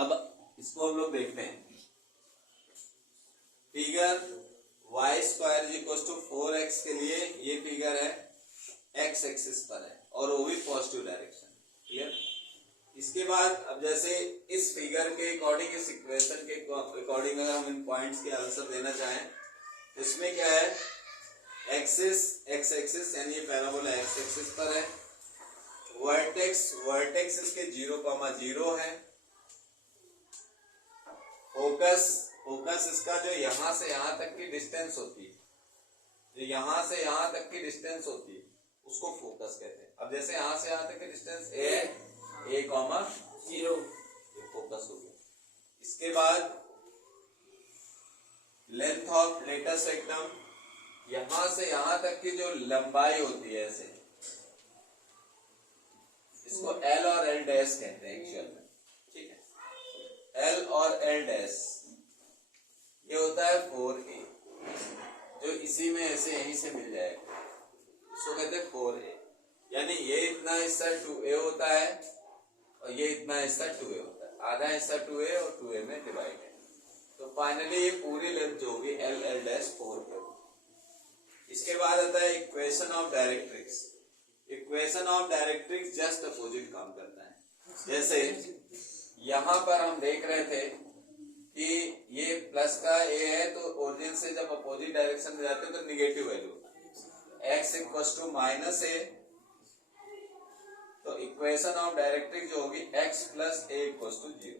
अब इसको हम लोग देखते हैं। Figure y square is equal to 4x के लिए ये फिगर है x एक्सिस पर है और वो भी पॉजिटिव डायरेक्शन। क्लियर। इसके बाद अब जैसे इस फिगर के अकॉर्डिंग, इस इक्वेशन के अकॉर्डिंग अगर हम इन पॉइंट्स के आंसर देना चाहें तो इसमें क्या है, एक्सिस x एक्सिस यानी ये पैराबोला x एक्सिस पर है, वर्टेक्स इसके 0,0 है, फोकस इसका जो यहां से यहां तक की डिस्टेंस होती है, जो यहां से यहां तक की डिस्टेंस होती है उसको फोकस कहते हैं। अब जैसे यहां से यहां तक की डिस्टेंस a, 0 ये फोकस हो गया। इसके बाद लेंथ ऑफ लेटस सेक्टम, यहां से यहां तक की जो लंबाई होती है ऐसे, इसको L और L डैश कहते हैं एक्चुअल में। ठीक है, L और L डैश ये होता है 4a, जो इसी में ऐसे यहीं से मिल जाएगा, इसको कहते हैं 4a। यानी ये इतना हिस्सा 2a होता है और ये इतना हिस्सा 2a होता है, आधा हिस्सा 2a और 2a में डिवाइड है। तो फाइनली ये पूरी लेंथ जो होगी L L डैश 4a होगी। इसके बाद आता है equation of directrix. Equation of directrix just opposite काम करता है। जैसे यहां पर हम देख रहे थे कि ये प्लस का a है, तो ओरिजिन से जब अपोजिट डायरेक्शन में जाते हैं तो negative value x equals to minus a, तो इक्वेशन ऑफ डायरेक्ट्रिक्स जो होगी x plus a equals to 0।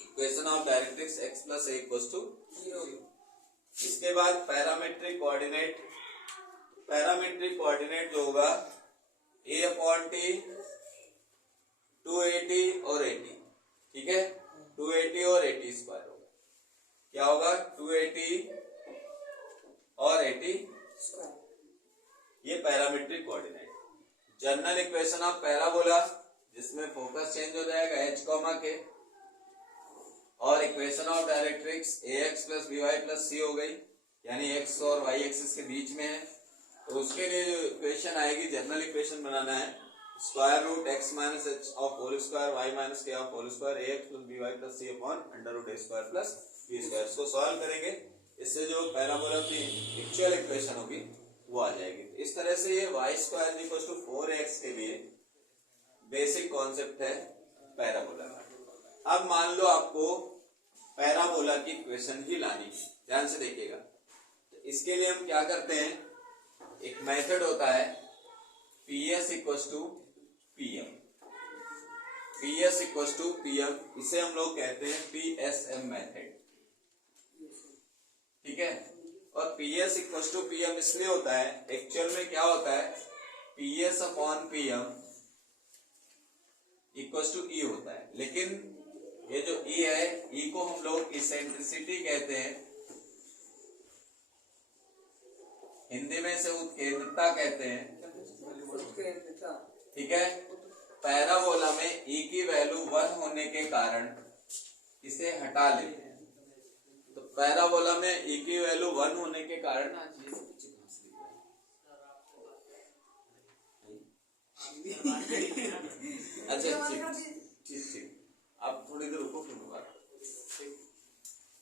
Equation of directrix x plus a equals to 0। इसके बाद पैरामेट्रिक कोऑर्डिनेट, पैरामेट्रिक कोऑर्डिनेट जो होगा a अपॉन t, 280 और 80। ठीक है, 280 और 80 स्क्वायर होगा, क्या होगा 280 और 80 स्क्वायर, ये parametric coordinate. General equation of parabola जिसमें फोकस चेंज हो जाएगा h कॉमा के, और equation of directrix ax plus by plus c हो गई, यानी x और y एक्सिस के बीच में है। तो उसके लिए जो इक्वेशन आएगी, जनरल इक्वेशन बनाना है, square root x minus H of whole square y minus K of whole square ax plus by plus c upon under root a square plus b square. इसको सॉल्व करेंगे, इससे जो parabola की actual equation होगी वो आ जाएगी। इस तरह से ये y square equal to 4x के लिए बेसिक कॉन्सेप्ट है पैराबोला का। अब मान लो आपको पैराबोला की इक्वेशन ही लानी है, ध्यान से देखिएगा। तो इसके लिए हम क्या करते हैं, एक मेथड होता है PS equals to PM, PS equals to PM, इसे हम लोग कहते हैं PSM मेथड। ठीक है, और PS इक्वल्स टू PM इसलिए होता है, एक्चुअल में क्या होता है PS upon PM equals to E होता है, लेकिन ये जो E है, E को हम लोग इसेंट्रिसिटी कहते हैं, हिंदी में इसे उत्केंद्रता कहते हैं। ठीक है, पैराबोला में E की वैल्यू 1 होने के कारण इसे हटा लेते हैं। तो पैराबोला में E की वैल्यू 1 होने के कारण अच्छा ठीक, आप थोड़ी देर रुको फिर दोबारा।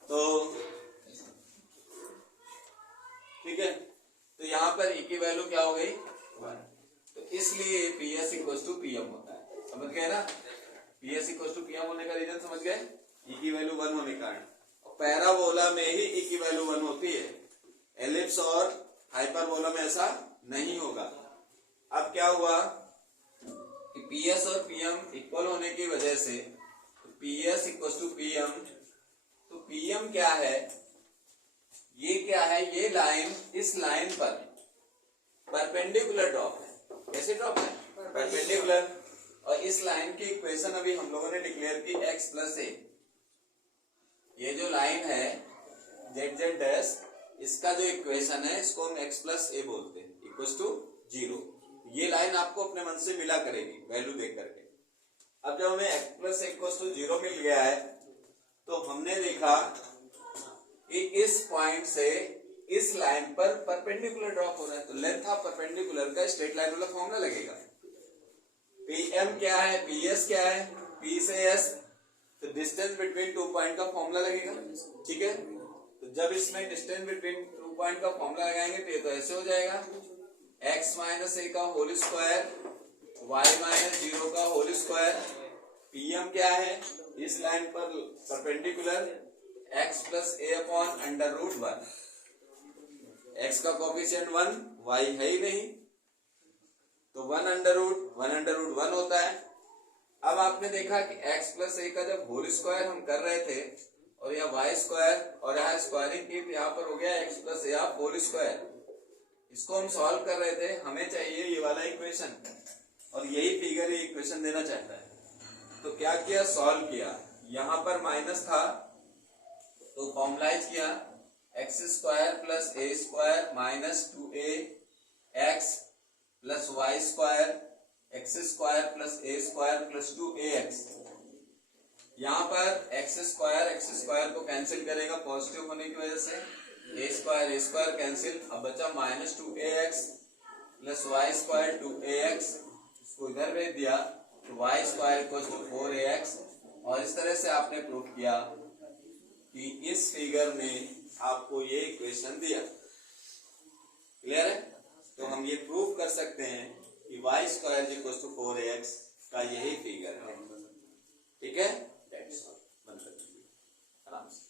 तो ठीक है, तो यहाँ पर E की वैल्यू क्या हो गई 1, तो इसलिए PS इक्वल्स टू PM होता है। समझ गए ना, PS इक्वल्स टू PM होने का रीजन समझ गए, E की वैल्यू 1 होने के कारण। पैराबोला में ही E की वैल्यू 1 होती है, एलिप्स और हाइपरबोला में ऐसा नहीं होगा। अब क्या हुआ कि PS और PM इक्वल होने की वजह से PS इक्वल्स टू PM, तो PM क्या है, ये क्या है, ये लाइन इस लाइन पर परपेंडिकुलर ड्रॉप है। कैसे ड्रॉप है, परपेंडिकुलर। और इस लाइन की इक्वेशन अभी हम लोगों ने डिक्लेयर की x प्लस a। ये जो लाइन है z डैश, इसका जो इक्वेशन है इसको हम x प्लस a बोलते हैं, इक्वल्स टू 0। ये लाइन आपको अपने मन से मिला करेगी वैल्यू देख करके। अब जब हमें x plus a equals to 0 मिल गया है, तो हमने देखा कि इस पॉइंट से इस लाइन पर परपेंडिकुलर ड्रॉप हो रहा है, तो लेंथ ऑफ परपेंडिकुलर का स्ट्रेट लाइन वाला फॉर्मूला लगेगा। PM क्या है, PS क्या है, P से S, तो डिस्टेंस बिटवीन 2 पॉइंट का फॉर्मूला लगेगा, ठीक है। तो जब इसमें डिस्टेंस बिटवीन 2 पॉइंट का फॉर्मूला लगाएंगे तो ये तो ऐसे हो जाएगा, x माइनस ए का होल स्क्वायर y माइनस 0 का होल स्क्वायर। पीएम क्या है, इस लाइन पर परपेंडिकुलर x प्लस ए अपॉन अंडर रूट 1। x का कोफिशिएंट 1, y है ही नहीं, तो 1 अंडर रूट 1 होता है। अब आपने देखा कि x प्लस ए का जब होल स्क्वायर हम कर रहे थे और यहाँ वाई स्क्वायर और यहाँ स्क्वायरिंग की, तो यहाँ पर हो गया x plus a of whole square. इसको हम सॉल्व कर रहे थे, हमें चाहिए ये वाला इक्वेशन, और यही फिगर ये इक्वेशन देना चाहता है। तो क्या किया, सॉल्व किया। यहाँ पर माइनस था तो फॉर्मुलाइज किया, X square plus A square minus 2a X plus Y square X square plus A square plus 2ax। यहाँ पर एक्स स्क्वायर को कैंसिल करेगा पॉजिटिव होने की वजह से, ए स्क्वायर कैंसिल, अब बचा minus 2ax plus Y square 2ax, इसको इधर भेज दिया तो Y square equal to 4ax। और इस तरह से आपने प्रूव किया कि इस फिगर में आपको ये इक्वेशन दिया। क्लियर है? तो हम ये प्रूव कर सकते हैं कि Y square equal to 4ax का यही फिगर है। ठीक है, बंद कर दीजिए आराम से।